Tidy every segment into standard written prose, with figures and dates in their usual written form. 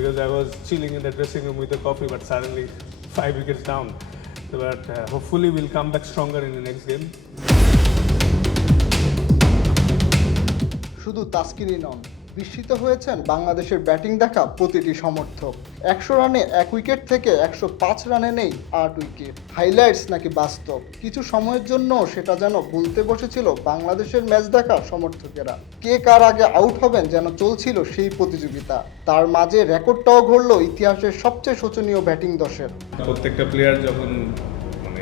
because I was chilling in the dressing room with a coffee, but suddenly 5 wickets down. But hopefully we'll come back stronger in the next game. শুধু তাসকিনই নন, বিস্মিত হয়েছেন বাংলাদেশের batting দেখা প্রতিটি সমর্থক। 100 রানে 1 wicket থেকে 105 রানে নেই 8 উইকেট। হাইলাইটস নাকি বাস্তব? কিছু সময়ের জন্য সেটা যেন ভুলতে বসেছিল বাংলাদেশের ম্যাচ দেখা সমর্থকেরা। কে কার আগে আউট হবেন যেন চলছিল সেই প্রতিযোগিতা। তার মাঝে রেকর্ডটাও গড়ল ইতিহাসের সবচেয়ে শোচনীয় ব্যাটিং দশের। প্রত্যেকটা প্লেয়ার যখন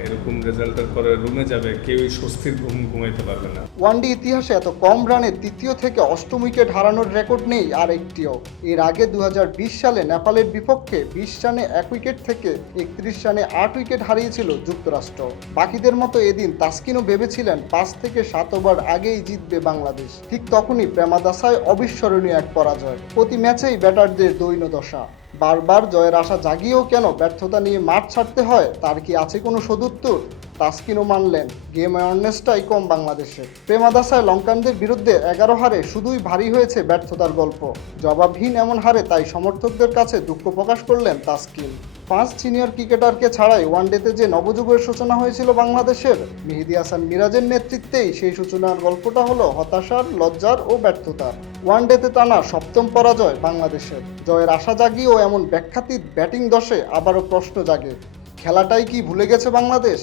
এরকম রেজাল্টের পরে রুমে যাবে, কেউই স্বস্তির ঘুমাইতে পারবে না। ওয়ানডে ইতিহাসে এত কম রানে তৃতীয় থেকে অষ্টম উইকেট হারানোর রেকর্ড নেই আর একটিও। এর আগে 2020 সালে নেপালের বিপক্ষে 20 রানে 1 উইকেট থেকে 31 রানে 8 উইকেট হারিয়েছিল যুক্তরাষ্ট্র। বাকিদের মতো এদিন তাসকিনও ভেবেছিলেন 5 থেকে 7 ওভার আগেই জিতবে বাংলাদেশ। ঠিক তখনই প্রেমাদাসায় অবিস্মরণীয় এক পরাজয়। প্রতি ম্যাচেই ব্যাটারদের দৈন্য দশা। বারবার জয়ের আশা জাগিয়েও কেন ব্যর্থতা নিয়ে মাঠ ছাড়তে হয়, তার কি আছে কোনো সদুত্তর? তাসকিনও মানলেন গেম অ্যাওয়ারনেসটাই কম বাংলাদেশে। প্রেমাদাসায় লঙ্কানদের বিরুদ্ধে 11 হারে শুধুই ভারী হয়েছে ব্যর্থতার গল্প। জবাবহীন এমন হারে তাই সমর্থকদের কাছে দুঃখ প্রকাশ করলেন তাসকিন। 5 সিনিয়র ক্রিকেটারকে ছাড়াই ওয়ানডেতে যে নবযুগের সূচনা হয়েছিল বাংলাদেশের, মেহেদী হাসান মিরাজের নেতৃত্বেই সেই সূচনার গল্পটা হলো হতাশার, লজ্জার ও ব্যর্থতার। ওয়ানডেতে টানা 7ম পরাজয় বাংলাদেশের। জয়ের আশা জাগিয়েও এমন ব্যাখ্যাতীত ব্যাটিং দশে আবারও প্রশ্ন জাগে, খেলাটাই কি ভুলে গেছে বাংলাদেশ?